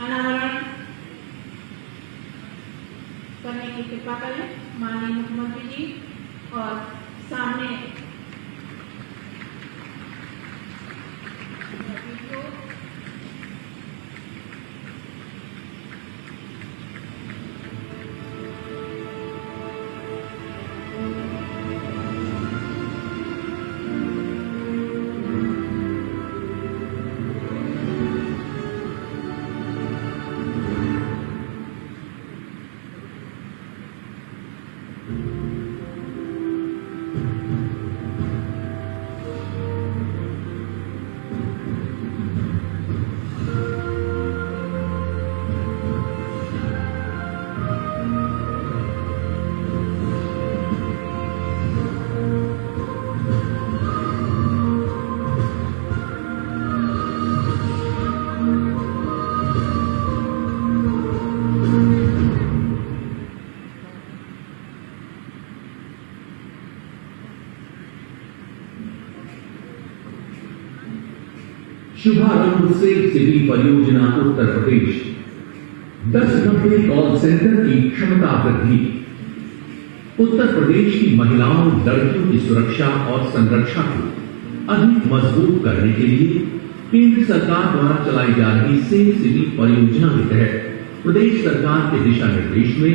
अनावरण करने की कृपा करें माननीय मुख्यमंत्री जी। और सामने शुभारंभ से सिटी परियोजना उत्तर प्रदेश 1090 कॉल सेंटर की क्षमता वृद्धि। उत्तर प्रदेश की महिलाओं लड़कियों की सुरक्षा और संरक्षा को अधिक मजबूत करने के लिए केंद्र सरकार द्वारा चलाई जा रही सेफ सिटी परियोजना के तहत प्रदेश सरकार के दिशा निर्देश में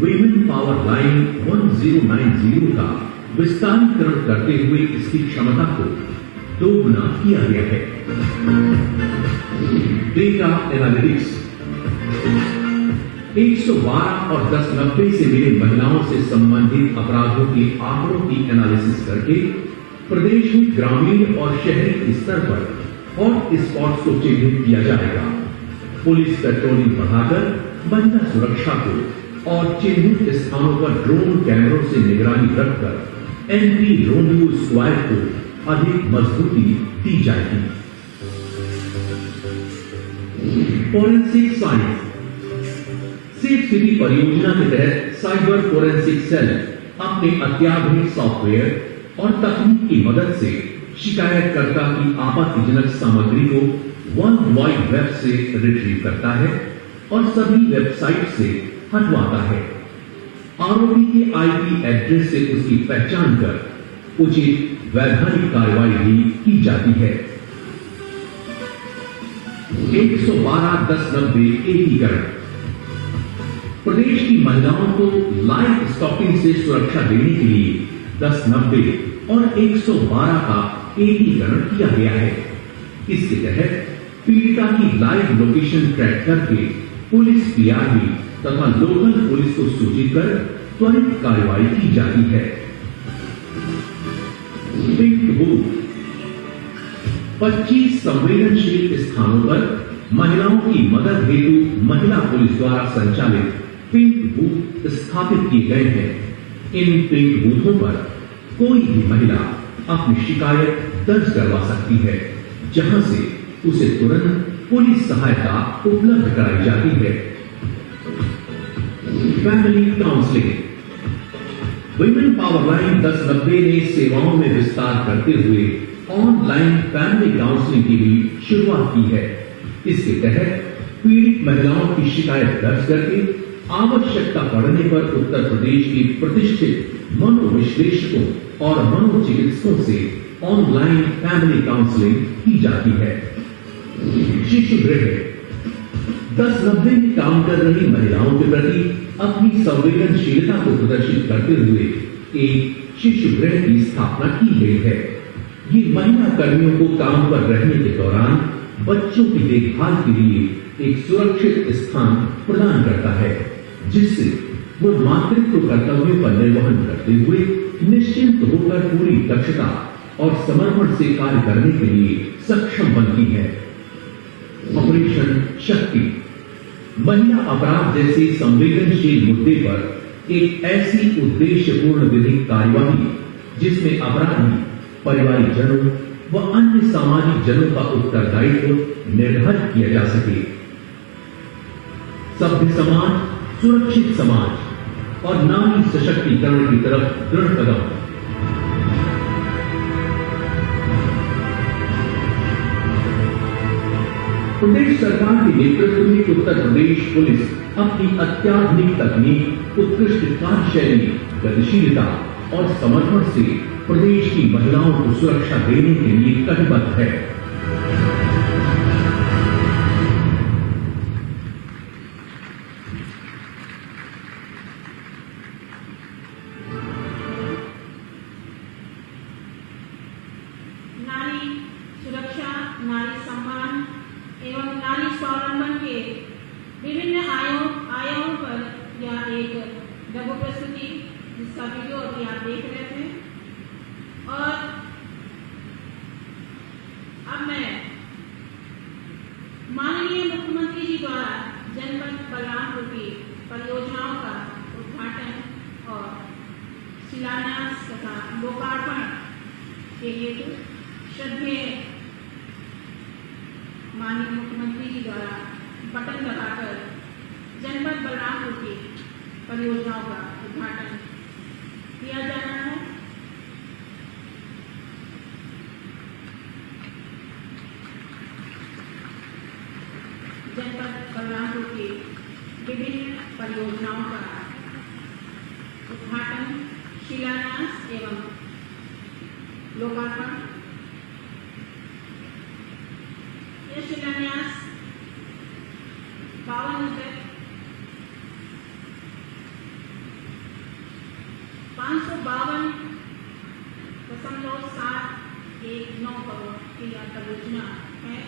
वीमेन पावर लाइन 1090 का विस्तारीकरण करते हुए इसकी क्षमता को दोगुना किया गया है। डेटा एनालिटिक्स 112 और 1090 से मिले महिलाओं से संबंधित अपराधों के आंकड़ों की एनालिसिस करके प्रदेश में ग्रामीण और शहरी स्तर पर हॉट स्पॉट्स को चिन्हित किया जाएगा। पुलिस पेट्रोलिंग बढ़ाकर महिला सुरक्षा को और चिन्हित स्थानों पर ड्रोन कैमरों से निगरानी रखकर एंटी रोमियो स्क्वाड को अधिक मजबूती दी जाएगी। फोरेंसिक साइंस सेफ सिटी परियोजना के तहत साइबर फोरेंसिक सेल अपने अत्याधुनिक सॉफ्टवेयर और तकनीक की मदद से शिकायतकर्ता की आपत्तिजनक सामग्री को वर्ल्ड वाइड वेब से रिट्रीव करता है और सभी वेबसाइट से हटवाता है। आरोपी के आईपी एड्रेस से उसकी पहचान कर उचित वैधानिक कार्रवाई भी की जाती है। 112-1090 एकीकरण प्रदेश की महिलाओं को लाइव स्टॉकिंग से सुरक्षा देने के लिए 1090 और 112 का एकीकरण किया गया है। इसके तहत पीड़िता की लाइव लोकेशन ट्रैक करके पुलिस पीआरबी तथा लोकल पुलिस को सूचित कर त्वरित कार्रवाई की जाती है। पिंक बूथ 25 संवेदनशील स्थानों पर महिलाओं की मदद हेतु महिला पुलिस द्वारा संचालित पिंक बूथ स्थापित किए गए हैं। इन पिंक बूथों पर कोई भी महिला अपनी शिकायत दर्ज करवा सकती है, जहां से उसे तुरंत पुलिस सहायता उपलब्ध कराई जाती है। Family counselling women power line 1090 ने सेवाओं में विस्तार करते हुए ऑनलाइन फैमिली काउंसलिंग की भी शुरुआत की है। इसके तहत पीड़ित महिलाओं की शिकायत दर्ज करके आवश्यकता पड़ने पर उत्तर प्रदेश के प्रतिष्ठित मनोविश्लेषकों और मनोचिकित्सकों से ऑनलाइन फैमिली काउंसलिंग की जाती है। शिशु गृह 1090 में काम कर रही महिलाओं के प्रति अपनी संवेदनशीलता को प्रदर्शित करते हुए एक शिशु गृह की स्थापना की गई है। ये महिला कर्मियों को काम पर रहने के दौरान बच्चों की देखभाल के लिए एक सुरक्षित स्थान प्रदान करता है, जिससे वो मातृत्व कर्तव्यों का निर्वहन करते हुए निश्चिंत होकर पूरी दक्षता और समर्पण से कार्य करने के लिए सक्षम बनती है। ऑपरेशन शक्ति महिला अपराध जैसे संवेदनशील मुद्दे पर एक ऐसी उद्देश्यपूर्ण विधिक कार्यवाही जिसमें अपराधी परिवारजनों व अन्य सामाजिक जनों का उत्तरदायित्व निर्धारित किया जा सके। सभ्य समाज, सुरक्षित समाज और नारी सशक्तिकरण की तरफ दृढ़ कदम। प्रदेश सरकार के नेतृत्व में उत्तर प्रदेश पुलिस अपनी अत्याधुनिक तकनीक, उत्कृष्ट कार्यशैली, गतिशीलता और समर्पण से प्रदेश की महिलाओं को सुरक्षा देने के लिए कटिबद्ध है। नारी सुरक्षा, नारी सम्मान एवं नारी स्वावलंबन के विभिन्न आयामों पर यह एक लघु प्रस्तुति जिसका वीडियो अभी आप देख रहे थे। और अब मैं माननीय मुख्यमंत्री जी द्वारा जनपद बलरामपुर की परियोजनाओं का उद्घाटन और शिलान्यास तथा लोकार्पण के हेतु श्रद्धेय माननीय मुख्यमंत्री जी द्वारा बटन दबाकर जनपद बलरामपुर की परियोजनाओं का उद्घाटन किया जा रहा है। जनपद बलरामपुर की विभिन्न परियोजनाओं का उद्घाटन, शिलान्यास एवं लोकार्पण। यह शिलान्यास 552.719 करोड़ की यह परियोजना है,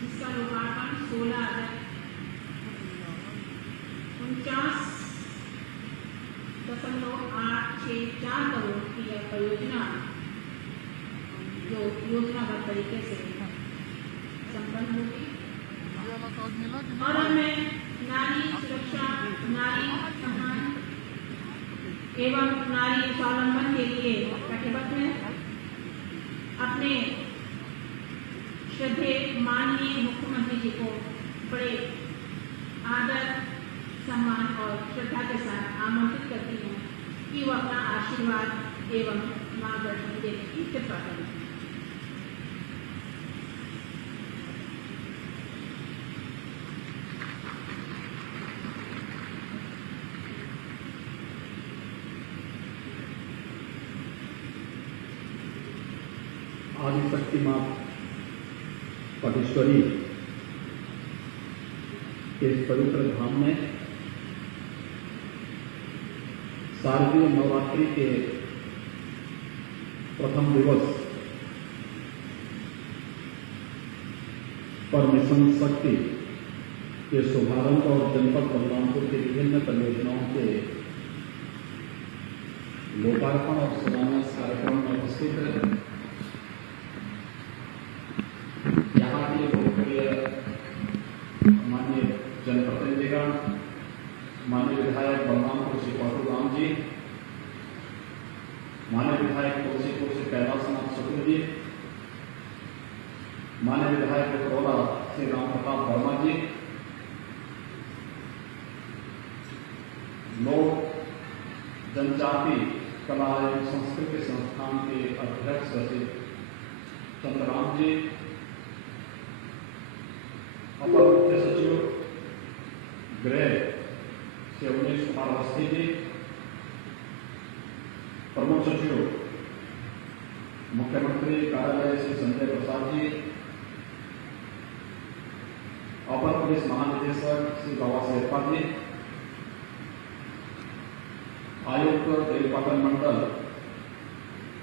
जिसका लोकार्पण 16,49.864 करोड़ की यह परियोजना जो योजनाबद्ध तरीके से संपन्न होगी। और अब मैं नारी सुरक्षा, नारी सम्मान एवं नारी स्वावलंबन के लिए कटिबद्ध है। अपने श्रद्धेय माननीय मुख्यमंत्री जी को बड़े आदर, सम्मान और श्रद्धा के साथ आमंत्रित करती हूँ कि वो अपना आशीर्वाद एवं मार्गदर्शन देने की कृपा करें। आदिशक्ति मां पटेश्वरी के इस पवित्र धाम में शारदीय नवरात्रि के प्रथम दिवस पर मिशन शक्ति के शुभारंभ और जनपद बलरामपुर के विभिन्न परियोजनाओं के लोकार्पण और शिलान्यास कार्यक्रम में उपस्थित है। यहाँ के लोकप्रिय माननीय जनप्रतिनिधिगण, माननीय विधायक बलरामपुर से परशुराम जी, माननीय विधायक तुलसीपुर से कैलाशनाथ शुक्ल जी, माननीय विधायक उत्तरौला से राम प्रताप वर्मा जी, लोक जनजाति कला एवं संस्कृति संस्थान के अध्यक्ष सचिव चंद्रराम जी, अपर मुख्य सचिव गृह श्री अवनीश कुमार अवस्थी जी, प्रमुख सचिव मुख्यमंत्री कार्यालय श्री संजय प्रसाद जी, अपर पुलिस महानिदेशक श्री बाबा शेरपा जी, आयुक्त रेलपाटन मंडल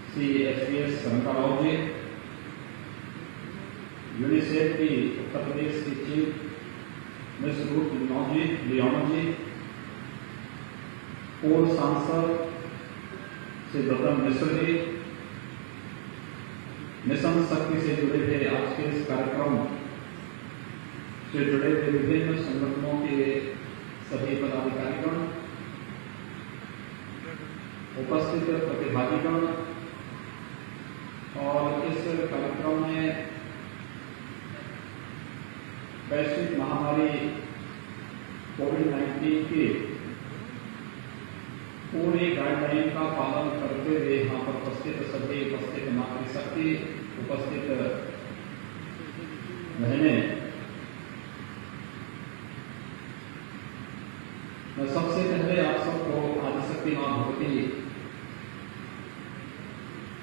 श्री एसपीएस रंगाराव जी, यूनिसेफ की उत्तर प्रदेश की चीफ मिस रूथ लियोना जी, पूर्व सांसद श्री दत्तन मिश्र जी, मिशन शक्ति से जुड़े थे आज के इस कार्यक्रम से जुड़े थे विभिन्न संगठनों के सभी पदाधिकारीगण, उपस्थित प्रतिभागीगण और इस कार्यक्रम में वैश्विक महामारी कोविड-19 के पूरे गाइडलाइन का पालन करते हुए यहाँ पर उपस्थित सभी उपस्थित मातृशक्ति, उपस्थित बहनें मैं सबसे पहले आप सबको आदिशक्ति मां भगवती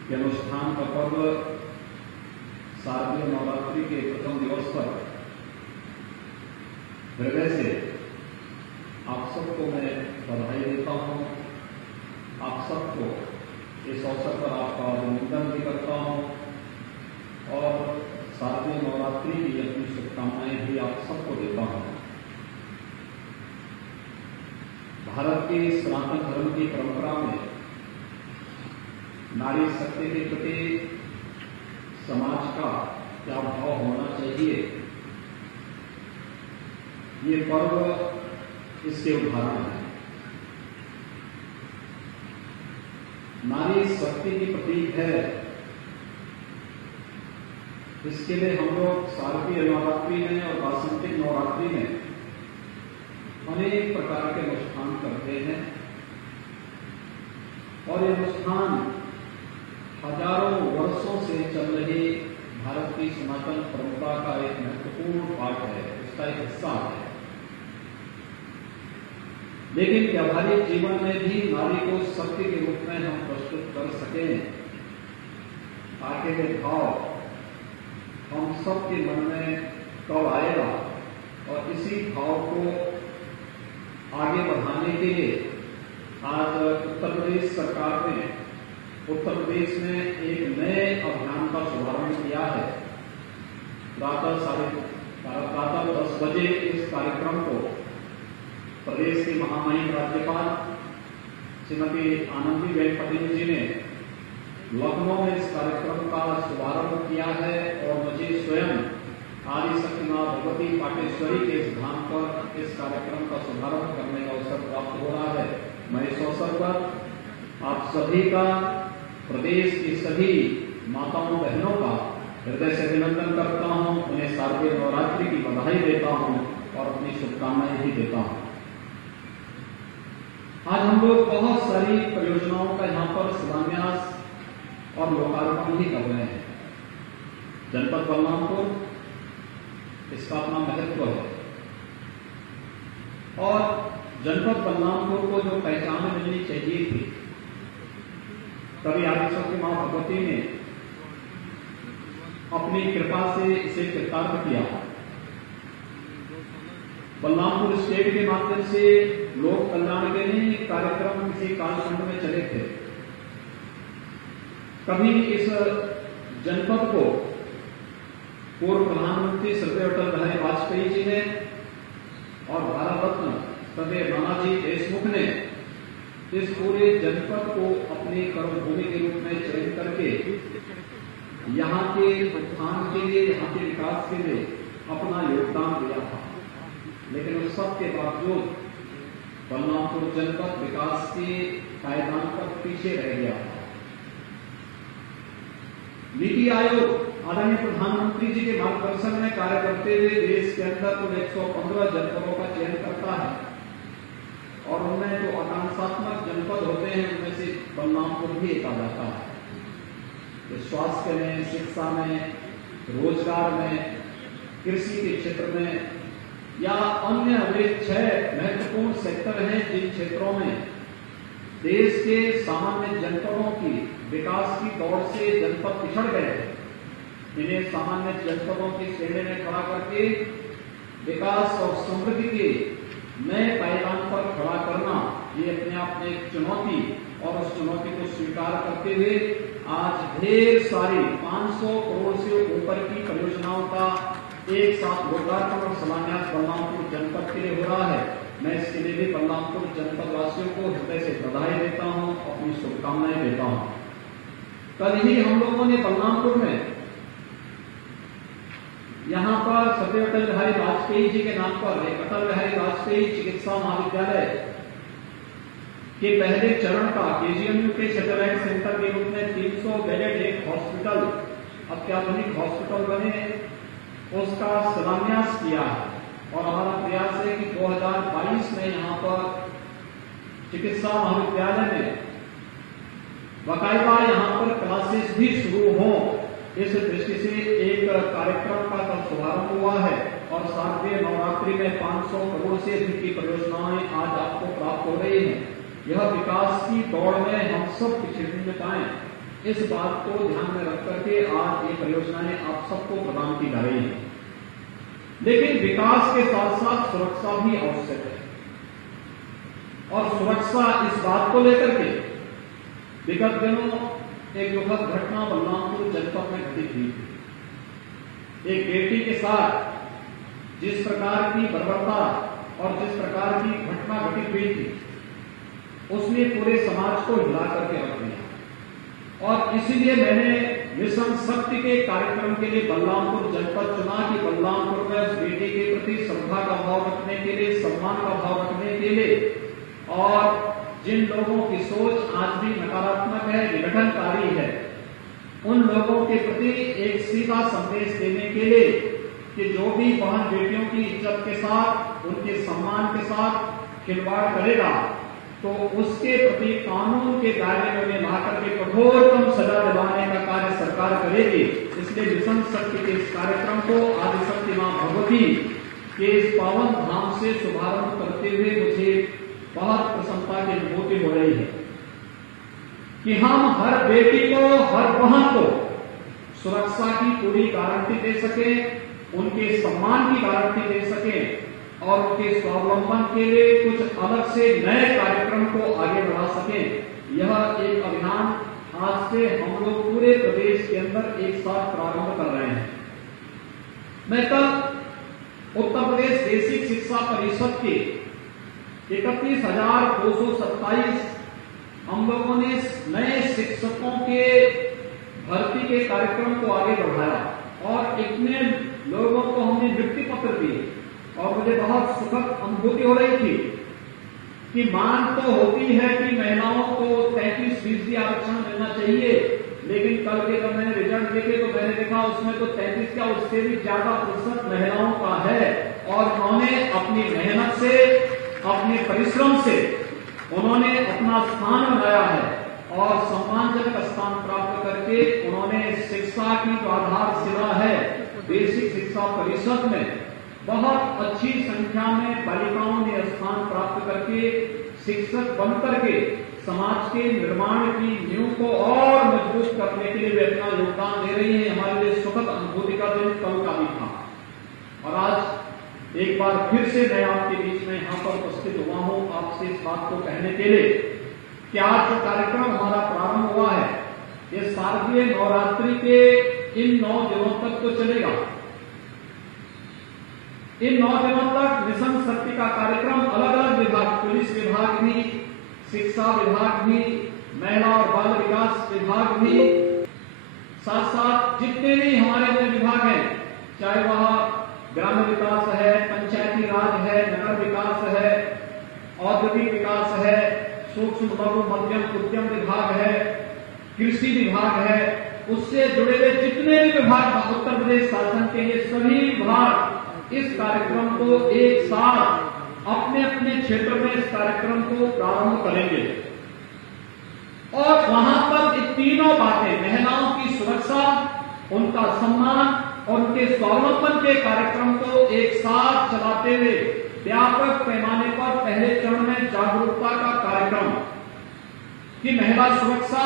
के अनुष्ठान का पर्व शारदीय नवरात्रि के प्रथम दिवस पर हृदय से आप सबको मैं बधाई देता हूं। आप सबको इस अवसर पर आपका अभिनंदन भी करता हूं और शारदीय नवरात्रि की अपनी शुभकामनाएं भी आप सबको देता हूं। भारत के सनातन धर्म की परंपरा में नारी शक्ति के प्रति समाज का क्या भाव होना चाहिए, ये पर्व इसके उदाहरण है। नारी शक्ति की प्रतीक है, इसके लिए हम लोग शारदीय नवरात्रि में और वासंतिक नवरात्रि में अनेक प्रकार के अनुष्ठान करते हैं और ये अनुष्ठान हजारों वर्षों से चल रही भारत की सनातन परंपरा का एक महत्वपूर्ण पार्ट है, उसका एक हिस्सा है। लेकिन व्यावहारिक जीवन में भी नारी को शक्ति के रूप में हम प्रस्तुत कर सकें ताकि ये भाव हम सबके मन में कब आएगा और इसी भाव को आगे बढ़ाने के लिए आज उत्तर प्रदेश सरकार ने उत्तर प्रदेश में एक नए अभियान का शुभारंभ किया है। प्रातः 10 बजे इस कार्यक्रम को प्रदेश की महामहिम राज्यपाल श्रीमती आनंदीबेन पटेल जी ने लखनऊ में इस कार्यक्रम का शुभारंभ किया है और मुझे स्वयं आदिशक्ति मां भगवती पाटेश्वरी के इस धाम पर इस कार्यक्रम का शुभारंभ करने का अवसर प्राप्त हो रहा है। मैं इस अवसर पर आप सभी का, प्रदेश की सभी माताओं बहनों का हृदय से अभिनंदन करता हूं, उन्हें शारदीय नवरात्रि की बधाई देता हूं और अपनी शुभकामनाएं भी देता हूं। आज हम लोग बहुत सारी परियोजनाओं का यहाँ पर शिलान्यास और लोकार्पण भी कर रहे हैं। जनपद बलरामपुर, इसका अपना महत्व है और जनपद बलरामपुर को जो पहचान मिलनी चाहिए थी, तभी आदिशक्ति मां भगवती ने अपनी कृपा से इसे कृतार्थ किया। बलरामपुर स्टेट के माध्यम से लोक कल्याण के लिए कार्यक्रम किसी कालखंड में चले थे। कभी इस जनपद को पूर्व प्रधानमंत्री स्वर्गीय अटल बिहारी वाजपेयी जी ने और भारत रत्न स्वर्गीय नानाजी देशमुख ने इस पूरे जनपद को अपनी कर्मभूमि के रूप में चयन करके यहाँ के उत्थान के लिए, यहाँ के विकास के लिए अपना योगदान दिया था। लेकिन उस सब के बावजूद बलरामपुर जनपद विकास के पायदान पर पीछे रह गया था। नीति आयोग आदरणीय प्रधानमंत्री जी के मार्गदर्शन में कार्य करते हुए देश के अंदर कुल 115 जनपदों का चयन करता है और उनमें जो आकांक्षात्मक जनपद होते हैं उनमें से बलरामपुर भी एक आ जाता है। स्वास्थ्य में, शिक्षा में, रोजगार में, कृषि के क्षेत्र में या अन्य वे 6 महत्वपूर्ण सेक्टर हैं जिन क्षेत्रों में देश के सामान्य जनपदों की विकास की दौड़ से जनपद पिछड़ गए हैं। इन्हें सामान्य जनपदों की श्रेणी में खड़ा करके विकास और समृद्धि के नए पायदान पर खड़ा करना, ये अपने आप में एक चुनौती और उस चुनौती को स्वीकार करते हुए आज ढेर सारी 500 करोड़ से ऊपर की परियोजनाओं का एक साथ लोकार्पण और शिलान्यास बलरामपुर जनपद के लिए हो रहा है। मैं इसके लिए भी बलरामपुर जनपद वासियों को हृदय से बधाई देता हूं, अपनी शुभकामनाएं देता हूं। कल ही हम लोगों ने बलरामपुर में यहाँ पर स्वर्गीय अटल बिहारी वाजपेयी जी के नाम पर एक अटल बिहारी वाजपेयी चिकित्सा महाविद्यालय के पहले चरण का केजीएमयू के सैटेलाइट सेंटर के रूप में 300 बेडेड एक हॉस्पिटल, अत्याधुनिक हॉस्पिटल बने, उसका शिलान्यास किया है। और हमारा प्रयास है कि 2022 में यहाँ पर चिकित्सा महाविद्यालय में बाकायदा यहाँ पर क्लासेस भी शुरू हों, इस दृष्टि से एक कार्यक्रम का कल शुभारंभ हुआ है। और शारदीय नवरात्रि में 500 करोड़ से अधिक की परियोजनाएं आज आपको प्राप्त हो रही हैं। यह विकास की दौड़ में हम सब पिछड़ने में पाए, इस बात को ध्यान में रख करके आज ये परियोजनाएं आप सबको प्रदान की जा रही हैं। लेकिन विकास के साथ साथ सुरक्षा भी आवश्यक है, और सुरक्षा इस बात को लेकर के विगत दिनों एक दुखद घटना बलरामपुर जनपद में घटित हुई थी। एक बेटी के साथ जिस प्रकार की बर्बरता और जिस प्रकार की घटना घटित हुई थी, उसने पूरे समाज को हिला करके रख दिया। और इसीलिए मैंने मिशन शक्ति के कार्यक्रम के लिए बलरामपुर जनपद चुना कि बलरामपुर में उस बेटी के प्रति श्रद्धा का भाव रखने के लिए, सम्मान का भाव रखने के लिए, और जिन लोगों की सोच आज भी नकारात्मक है, विघटनकारी है, उन लोगों के प्रति एक सीधा संदेश देने के लिए कि जो भी बहन बेटियों की इज्जत के साथ, उनके सम्मान के साथ खिलवाड़ करेगा तो उसके प्रति कानून के दायरे में ला करके कठोरतम सजा दिलाने का कार्य सरकार करेगी। इसलिए मिशन शक्ति के इस कार्यक्रम को आदिशक्ति मां भगवती के इस पावन धाम से शुभारंभ करते हुए मुझे बहुत प्रसन्नता की अनुभूति हो रही है कि हम हर बेटी को, हर बहन को सुरक्षा की पूरी गारंटी दे सके, उनके सम्मान की गारंटी दे सके, और उनके स्वावलंबन के लिए कुछ अलग से नए कार्यक्रम को आगे बढ़ा सके। यह एक अभियान आज से हम लोग पूरे प्रदेश के अंदर एक साथ प्रारंभ कर रहे हैं। मैं कल उत्तर प्रदेश बेसिक शिक्षा परिषद के 31,227 हम लोगों ने नए शिक्षकों के भर्ती के कार्यक्रम को आगे बढ़ाया, और इतने लोगों को हमने नियुक्ति पत्र दिए, और मुझे बहुत सुखद अनुभूति हो रही थी कि मांग तो होती है कि महिलाओं को 33% आरक्षण मिलना चाहिए, लेकिन कल के जब मैंने रिजल्ट देखे तो मैंने देखा उसमें तो 33 क्या उससे भी ज्यादा प्रतिशत महिलाओं का है। और उन्होंने अपनी मेहनत से, अपने परिश्रम से उन्होंने अपना स्थान बनाया है, और सम्मानजनक स्थान प्राप्त करके उन्होंने शिक्षा की जो आधारशिला है बेसिक शिक्षा परिषद में बहुत अच्छी संख्या में बालिकाओं ने स्थान प्राप्त करके शिक्षक बनकर के समाज के निर्माण की नींव को और मजबूत करने के लिए वे अपना योगदान दे रही है। हमारे लिए सुखद अनुभूति का दिन कल का भी था, और आज एक बार फिर से मैं आपके बीच में यहाँ पर उपस्थित हुआ हूँ आपसे इस बात को कहने के लिए कि आज जो कार्यक्रम हमारा प्रारंभ हुआ है, ये शारदीय नवरात्रि के इन 9 दिनों तक तो चलेगा। इन 9 दिनों तक मिशन शक्ति का कार्यक्रम अलग अलग विभाग, पुलिस विभाग भी, शिक्षा विभाग भी, महिला और बाल विकास विभाग भी, साथ साथ जितने भी हमारे अन्य विभाग हैं, चाहे वह ग्रामीण विकास है, पंचायती राज है, नगर विकास है, औद्योगिक विकास है, सूक्ष्म लघु मध्यम उद्यम विभाग है, कृषि विभाग है, उससे जुड़े हुए जितने भी विभाग उत्तर प्रदेश शासन के, ये सभी विभाग इस कार्यक्रम को एक साथ अपने अपने क्षेत्र में इस कार्यक्रम को प्रारंभ करेंगे। और वहां पर ये तीनों बातें, महिलाओं की सुरक्षा, उनका सम्मान और उनके स्वावलंबन के कार्यक्रम को एक साथ चलाते हुए व्यापक पैमाने पर पहले चरण में जागरूकता का कार्यक्रम कि महिला सुरक्षा,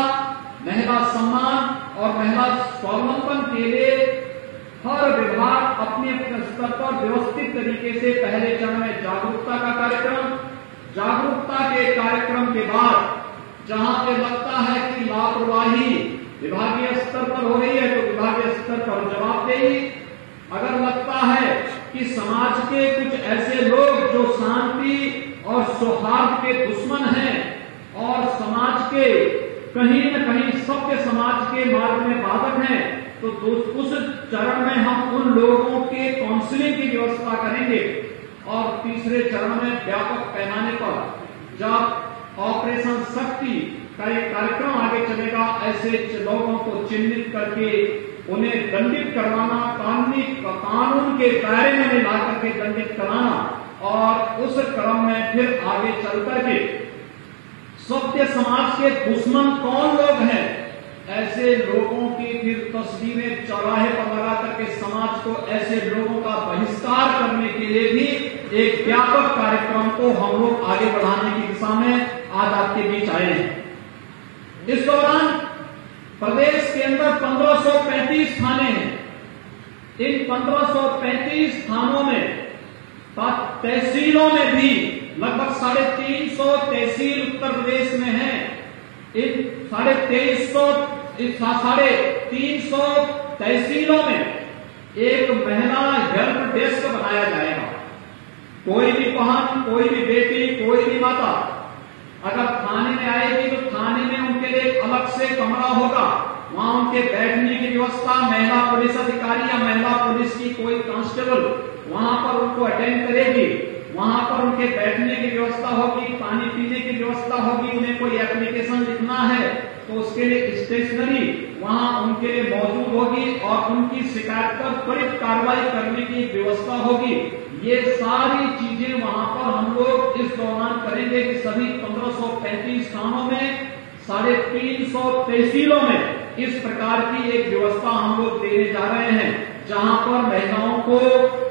महिला सम्मान और महिला स्वावलंबन के लिए हर विभाग अपने अपने स्तर पर व्यवस्थित तरीके से पहले चरण में जागरूकता का कार्यक्रम, जागरूकता के कार्यक्रम के बाद जहां पे लगता है कि लापरवाही विभागीय स्तर पर हो रही है तो विभागीय स्तर पर जवाबदेही, अगर लगता है कि समाज के कुछ ऐसे लोग जो शांति और सौहार्द के दुश्मन हैं और समाज के कहीं न कहीं सभ्य समाज के मार्ग में बाधक हैं, तो उस चरण में हम उन लोगों के काउंसलिंग की व्यवस्था करेंगे। और तीसरे चरण में व्यापक पैमाने पर जब ऑपरेशन शक्ति का एक कार्यक्रम आगे चलेगा, ऐसे लोगों को चिन्हित करके उन्हें दंडित करवाना, कानून के दायरे में ला करके दंडित कराना, और उस क्रम में फिर आगे चल करके सभ्य समाज के दुश्मन कौन लोग हैं ऐसे लोगों की फिर तस्वीरें चौराहे पर लगा करके समाज को ऐसे लोगों का बहिष्कार करने के लिए भी एक व्यापक कार्यक्रम को हम लोग आगे बढ़ाने की दिशा में आज आपके बीच आए हैं। इस दौरान प्रदेश के अंदर 1535 थाने हैं। इन 1535 थानों में तहसीलों में भी लगभग 350 तहसील उत्तर प्रदेश में है। इन 350 तहसीलों में एक महिला हेल्प डेस्क बनाया जाएगा। कोई भी बहन, कोई भी बेटी, कोई भी माता अगर थाने में आएगी तो थाने में उनके लिए एक अलग से कमरा होगा। वहां उनके बैठने की व्यवस्था, महिला पुलिस अधिकारी या महिला पुलिस की कोई कांस्टेबल वहां पर उनको अटेंड करेगी। वहां पर उनके बैठने की व्यवस्था होगी, पानी पीने की व्यवस्था होगी। उन्हें कोई एप्लीकेशन लिखना है तो उसके लिए स्टेशनरी वहां उनके लिए मौजूद होगी और उनकी शिकायत पर त्वरित कार्रवाई करने की व्यवस्था होगी। ये सारी चीजें वहां पर हम लोग इस दौरान करेंगे कि सभी 1535 थानों में 350 तहसीलों में इस प्रकार की एक व्यवस्था हम लोग देने जा रहे हैं, जहां पर महिलाओं को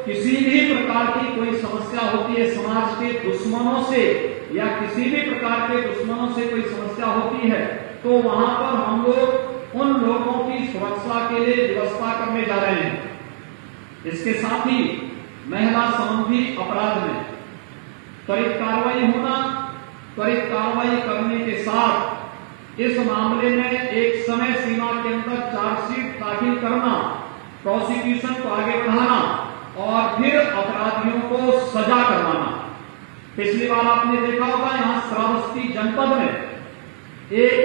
किसी भी प्रकार की कोई समस्या होती है, समाज के दुश्मनों से या किसी भी प्रकार के दुश्मनों से कोई समस्या होती है, तो वहां पर हम लोग उन लोगों की सुरक्षा के लिए व्यवस्था करने जा रहे हैं। इसके साथ ही महिला संबंधी अपराध में त्वरित कार्रवाई होना, त्वरित कार्रवाई करने के साथ इस मामले में एक समय सीमा के अंदर चार्जशीट दाखिल करना, प्रोसिक्यूशन को आगे बढ़ाना और फिर अपराधियों को सजा करवाना। पिछली बार आपने देखा होगा यहां श्रावस्ती जनपद में एक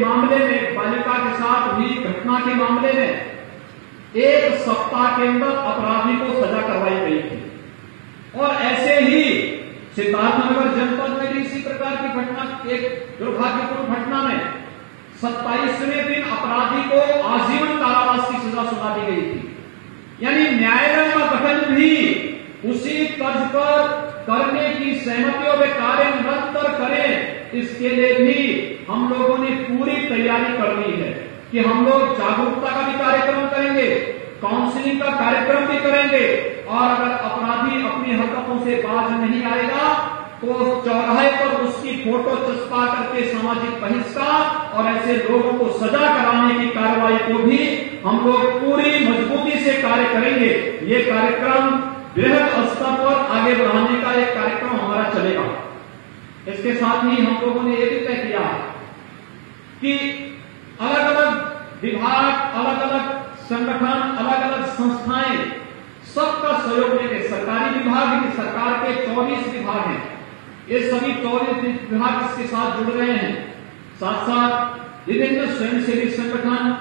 मामले में बालिका के साथ हुई घटना के मामले में 1 सप्ताह के अंदर अपराधी को सजा करवाई गई थी। और ऐसे ही सिद्धार्थनगर जनपद में भी इसी प्रकार की घटना, एक दुर्भाग्यपूर्ण घटना में 27वें दिन अपराधी को आजीवन कारावास की सजा सुना दी गई थी। यानी न्यायालय का गठन भी उसी तर्ज पर करने की सहमतियों में कार्य निरंतर करें, इसके लिए भी हम लोगों ने पूरी तैयारी कर ली है कि हम लोग जागरूकता का भी कार्यक्रम करेंगे, काउंसलिंग का कार्यक्रम भी करेंगे और अगर अपराधी अपनी हरकतों से बाज नहीं आएगा तो चौराहे पर उसकी फोटो चस्पा करके सामाजिक बहिष्कार और ऐसे लोगों को सजा कराने की कार्रवाई को भी हम लोग पूरी मजबूती से कार्य करेंगे। ये कार्यक्रम बृहद स्तर पर आगे बढ़ाने का एक कार्यक्रम हमारा चलेगा। इसके साथ ही हम लोगों ने यह भी तय किया कि अलग अलग विभाग, अलग अलग संगठन, अलग अलग संस्थाएं सबका सहयोग लेंगे। सरकारी विभाग, सरकार के 24 विभाग हैं, ये सभी 24 विभाग इसके साथ जुड़ रहे हैं। साथ साथ विभिन्न स्वयंसेवी संगठन,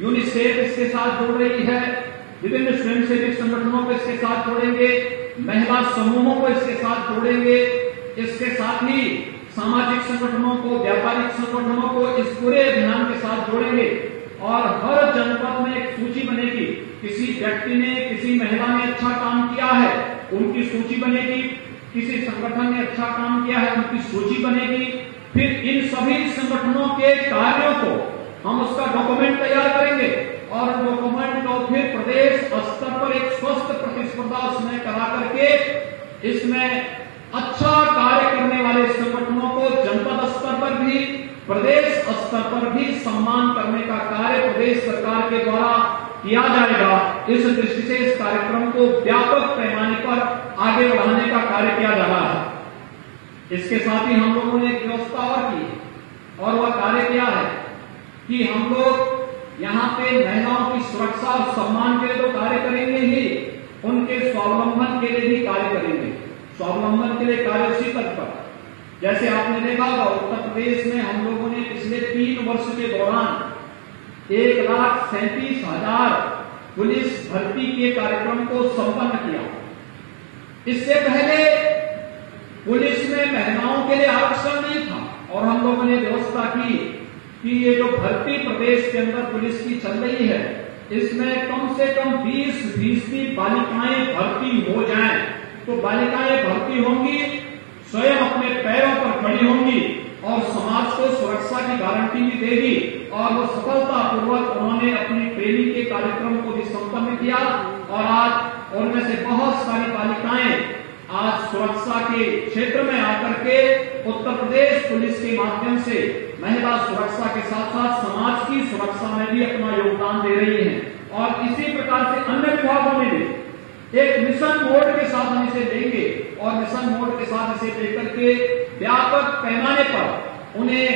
यूनिसेफ इसके साथ जुड़ रही है, विभिन्न स्वयंसेवी संगठनों को इसके साथ जोड़ेंगे, महिला समूहों को इसके साथ जोड़ेंगे। इसके साथ ही सामाजिक संगठनों को, व्यापारिक संगठनों को इस पूरे अभियान के साथ जोड़ेंगे और हर जनपद में एक सूची बनेगी। किसी व्यक्ति ने, किसी महिला ने अच्छा काम किया है, उनकी सूची बनेगी। किसी संगठन ने अच्छा काम किया है, उनकी सूची बनेगी। फिर इन सभी संगठनों के कार्यों को हम उसका डॉक्यूमेंट तैयार करेंगे और डॉक्यूमेंट को फिर प्रदेश स्तर पर एक स्वस्थ प्रतिस्पर्धा उसमें करा करके इसमें अच्छा कार्य करने वाले संगठनों को जनपद स्तर पर भी, प्रदेश स्तर पर भी सम्मान करने का कार्य प्रदेश सरकार के द्वारा किया जाएगा। इस दृष्टि से इस कार्यक्रम को व्यापक पैमाने पर आगे बढ़ाने का कार्य किया जा रहा है। इसके साथ ही हम लोगों ने एक व्यवस्था और की और वह कार्य किया है कि हम लोग यहाँ पे महिलाओं की सुरक्षा और सम्मान के लिए तो कार्य करेंगे ही, उनके स्वावलंबन के लिए भी कार्य करेंगे। स्वावलंबन के लिए कार्य उसी तक पर, जैसे आपने देखा होगा उत्तर प्रदेश में हम लोगों ने पिछले 3 वर्ष के दौरान 1,37,000 पुलिस भर्ती के कार्यक्रम को संपन्न किया। इससे पहले पुलिस में महिलाओं के लिए आरक्षण नहीं था और हम लोगों ने व्यवस्था की कि ये जो भर्ती प्रदेश के अंदर पुलिस की चल रही है, इसमें कम से कम 20% बालिकाएं भर्ती हो जाएं। तो बालिकाएं भर्ती होंगी, स्वयं अपने पैरों पर खड़ी होंगी और समाज को सुरक्षा की गारंटी भी देगी। और वो सफलतापूर्वक उन्होंने अपनी ट्रेनिंग के कार्यक्रम को भी संपन्न किया और आज उनमें से बहुत सारी बालिकाएं आज सुरक्षा के क्षेत्र में आकर के उत्तर प्रदेश पुलिस के माध्यम से महिला सुरक्षा के साथ साथ समाज की सुरक्षा में भी अपना योगदान दे रही हैं। और इसी प्रकार से अन्य विभागों में भी एक मिशन मोड के साथ हम इसे लेंगे और मिशन मोड के साथ इसे लेकर के व्यापक पैमाने पर उन्हें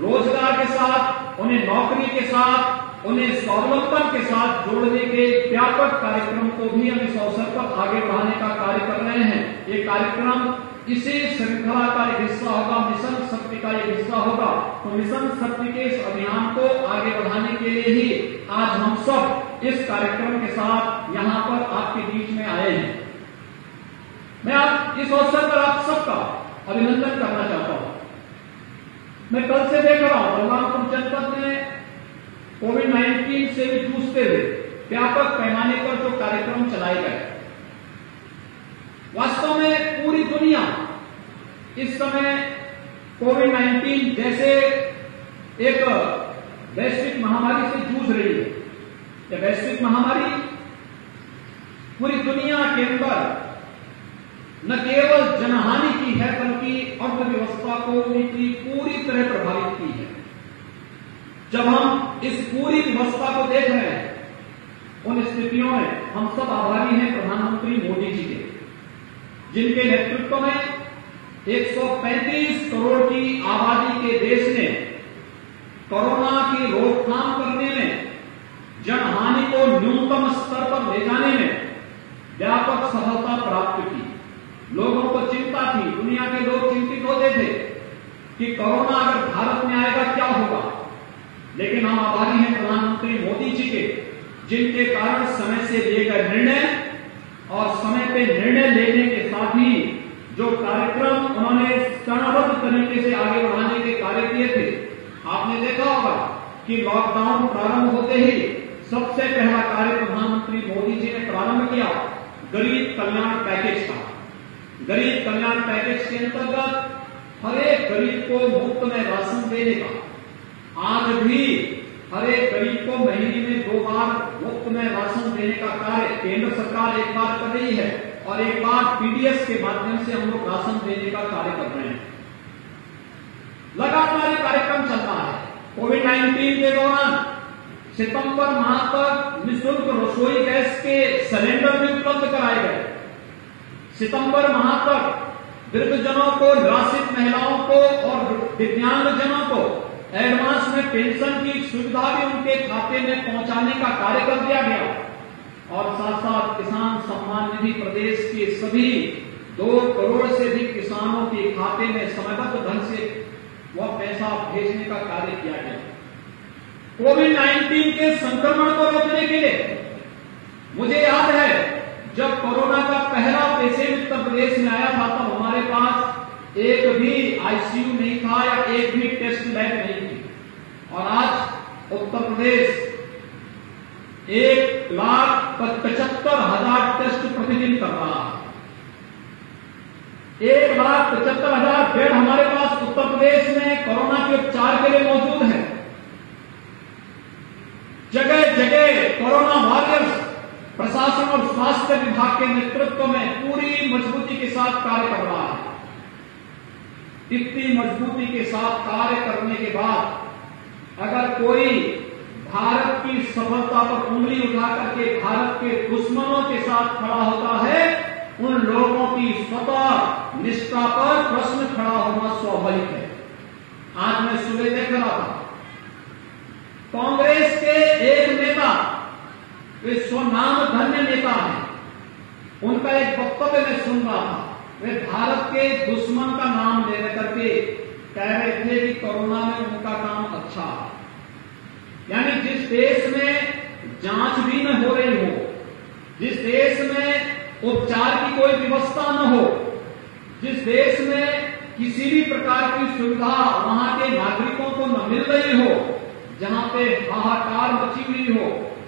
रोजगार के साथ, उन्हें नौकरी के साथ, उन्हें स्वावलंबन के साथ जोड़ने के व्यापक कार्यक्रम को भी हम इस अवसर पर आगे बढ़ाने का कार्य कर रहे हैं। ये कार्यक्रम इसी श्रृंखला का एक हिस्सा होगा, मिशन शक्ति का एक हिस्सा होगा। तो मिशन शक्ति के इस अभियान को आगे बढ़ाने के लिए ही आज हम सब इस कार्यक्रम के साथ यहाँ पर आपके बीच में आए हैं। मैं आप इस अवसर पर आप सबका अभिनंदन करना चाहता हूं। मैं कल से देख रहा हूं बलरामपुर जनपद में कोविड-19 से भी जूझते हुए व्यापक पैमाने पर जो कार्यक्रम चलाए गए, वास्तव में पूरी दुनिया इस समय कोविड-19 जैसे एक वैश्विक महामारी से जूझ रही है। यह वैश्विक महामारी पूरी दुनिया के अंदर न केवल जनहानि की है बल्कि अर्थव्यवस्था को भी पूरी तरह प्रभावित की है। जब हम इस पूरी व्यवस्था को देख रहे हैं, उन स्थितियों में हम सब आभारी हैं प्रधानमंत्री मोदी जी के, जिनके नेतृत्व में 135 करोड़ की आबादी के देश ने कोरोना की रोकथाम करने में, जनहानि को न्यूनतम स्तर पर ले जाने में व्यापक सफलता प्राप्त की। लोगों को चिंता थी, दुनिया के लोग चिंतित होते थे कि कोरोना अगर भारत में आएगा क्या होगा, लेकिन हम आभारी हैं प्रधानमंत्री मोदी जी के, जिनके कारण समय से लिए गए निर्णय और समय पे निर्णय लेने के साथ ही जो कार्यक्रम उन्होंने चरणबद्ध तरीके से आगे बढ़ाने के कार्य किए थे। आपने देखा होगा कि लॉकडाउन प्रारंभ होते ही सबसे पहला कार्य प्रधानमंत्री मोदी जी ने प्रारंभ किया गरीब कल्याण पैकेज का। गरीब कल्याण पैकेज के अंतर्गत हर एक गरीब को मुफ्त में राशन देने का, आज भी हर एक गरीब को महीने में 2 बार मुफ्त में राशन देने का कार्य केंद्र सरकार एक बार कर रही है और एक बार पीडीएस के माध्यम से हम लोग राशन देने का कार्य कर रहे हैं। लगातार ये कार्यक्रम चल रहा है। कोविड-19 के दौरान सितंबर माह तक निःशुल्क रसोई गैस के सिलेंडर भी उपलब्ध कराए गए। सितंबर माह तक वृद्धजनों को, निराश्रित महिलाओं को और दिव्यांगजनों को एडवांस में पेंशन की सुविधा भी उनके खाते में पहुंचाने का कार्य कर दिया गया। और साथ साथ किसान सम्मान निधि प्रदेश के सभी 2 करोड़ से अधिक किसानों के खाते में समयबद्ध ढंग से वह पैसा भेजने का कार्य किया गया। कोविड-19 के संक्रमण को रोकने के लिए मुझे याद है जब कोरोना का पहला पेशेंट उत्तर प्रदेश में आया था तब हमारे पास एक भी आईसीयू नहीं था या एक भी टेस्ट लैब नहीं थी। और आज उत्तर प्रदेश 1,75,000 टेस्ट प्रतिदिन कर रहा है। 1,75,000 बेड हमारे पास उत्तर प्रदेश में कोरोना के उपचार के लिए मौजूद है। जगह जगह कोरोना वॉरियर्स प्रशासन और स्वास्थ्य विभाग के नेतृत्व में पूरी मजबूती के साथ कार्य कर रहा है। इतनी मजबूती के साथ कार्य करने के बाद अगर कोई भारत की सफलता पर उंगली उठा करके भारत के दुश्मनों के साथ खड़ा होता है, उन लोगों की स्वतः निष्ठा पर प्रश्न खड़ा होना स्वाभाविक है। आज मैं सुबह देख रहा था कांग्रेस के एक नेता, वे स्वनाम धन्य नेता हैं, उनका एक वक्तव्य मैं सुन रहा था। वे भारत के दुश्मन का नाम ले करके कह रहे थे कि कोरोना में उनका काम अच्छा है। यानी जिस देश में जांच भी न हो रही हो, जिस देश में उपचार की कोई व्यवस्था न हो, जिस देश में किसी भी प्रकार की सुविधा वहां के नागरिकों को न मिल रही हो, जहां पे हाहाकार मची हुई हो,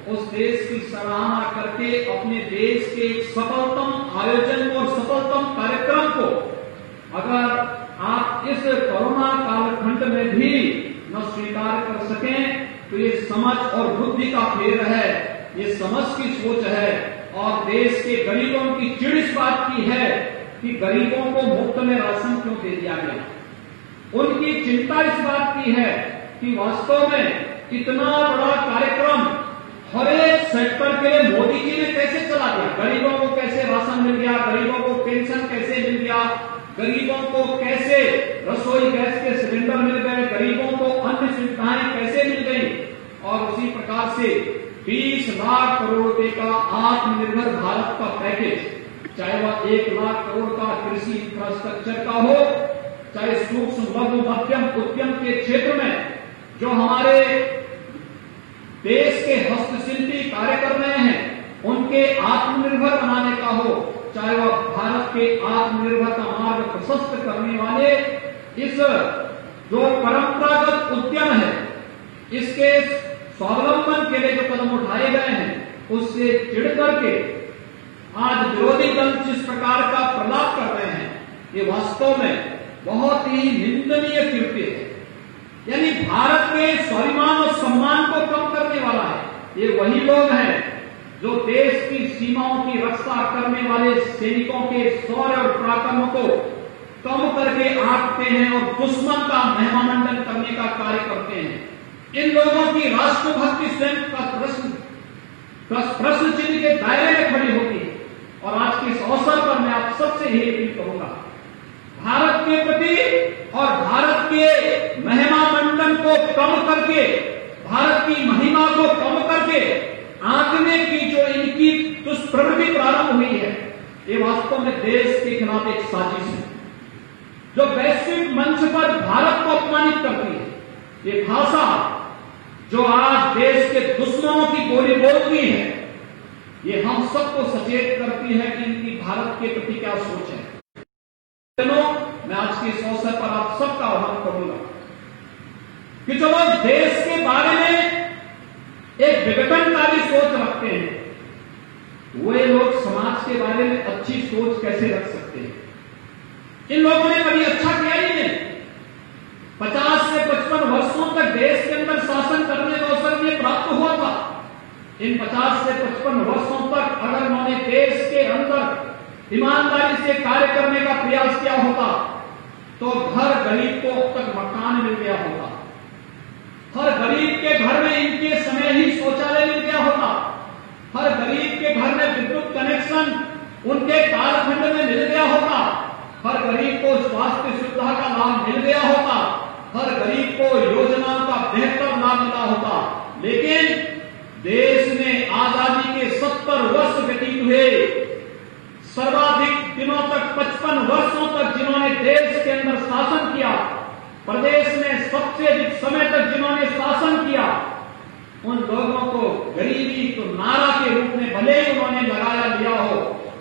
उस देश की सराहना करके अपने देश के सफलतम आयोजन और सफलतम कार्यक्रम को अगर आप इस कोरोना काल प्रखंड में भी न स्वीकार कर सकें, तो ये समझ और बुद्धि का फेर है, ये समझ की सोच है। और देश के गरीबों की चिड़ इस बात की है कि गरीबों को मुफ्त में राशन क्यों दे दिया गया। उनकी चिंता इस बात की है कि वास्तव में इतना बड़ा कार्यक्रम हर एक सेक्टर के लिए मोदी जी ने कैसे चला दिया। गरीबों को कैसे राशन मिल गया, गरीबों को पेंशन कैसे मिल गया, गरीबों को कैसे रसोई गैस के सिलेंडर मिल गए, गरीबों को अन्य सुविधाएं कैसे मिल गई। और उसी प्रकार से 20 लाख करोड़ रुपए का आत्मनिर्भर भारत का पैकेज, चाहे वह 1 लाख करोड़ का कृषि इंफ्रास्ट्रक्चर का हो, चाहे सूक्ष्म लघु मध्यम उद्यम के क्षेत्र में जो हमारे देश के हस्तशिल्पी कार्य कर रहे हैं उनके आत्मनिर्भर बनाने का हो, चाहे वह भारत के आत्मनिर्भर का मार्ग प्रशस्त करने वाले इस जो परंपरागत उद्यम है इसके स्वावलंबन के लिए जो कदम उठाए गए हैं उससे चिढ़ करके आज विरोधी दल जिस प्रकार का प्रलाप कर रहे हैं, ये वास्तव में बहुत ही निंदनीय कृत्य है। यानी भारत के स्वाभिमान और सम्मान को कम करने वाला है। ये वही लोग हैं जो देश की सीमाओं की रक्षा करने वाले सैनिकों के शौर्य और पराक्रमों को कम करके आंकते हैं और दुश्मन का महिमामंडन करने का कार्य करते हैं। इन लोगों की राष्ट्रभक्ति स्वयं का प्रश्न चिन्ह के दायरे में खड़ी होती है। और आज के इस अवसर पर मैं आप सबसे ही अपील करूंगा, भारत के प्रति और भारत के महिमा मंडन को कम करके, भारत की महिमा को कम करके आंकने की जो इनकी दुष्प्रवृत्ति प्रारंभ हुई है, ये वास्तव में देश के खिलाफ एक साजिश है जो वैश्विक मंच पर भारत को अपमानित करती है। ये भाषा जो आज देश के दुश्मनों की बोली बोलती है, ये हम सबको सचेत करती है कि इनकी भारत के प्रति क्या सोच है। मैं आज के इस अवसर पर आप सबका आह्वान करूंगा कि जो लोग देश के बारे में एक विघटनकारी सोच रखते हैं, वे लोग समाज के बारे में अच्छी सोच कैसे रख सकते हैं। इन लोगों ने कभी अच्छा किया ही नहीं। 50 से 55 वर्षों तक देश के अंदर शासन करने का अवसर उन्हें प्राप्त हुआ था। इन 50 से 55 वर्षों तक अगर उन्होंने देश के अंदर ईमानदारी से कार्य करने का प्रयास किया होता तो हर गरीब को अब तक मकान मिल गया होता, हर गरीब के घर में इनके समय ही शौचालय मिल गया होता, हर गरीब के घर में विद्युत कनेक्शन उनके कालखंड में मिल गया होता, हर गरीब को स्वास्थ्य सुविधा का लाभ मिल गया होता, हर गरीब को योजनाओं का बेहतर लाभ मिला होता। लेकिन देश में आजादी के 70 वर्ष व्यतीत हुए, सर्वाधिक दिनों तक 55 वर्षों तक जिन्होंने देश के अंदर शासन किया, प्रदेश में सबसे अधिक समय तक जिन्होंने शासन किया, उन लोगों को गरीबी तो नारा के रूप में भले ही उन्होंने लगाया लिया हो,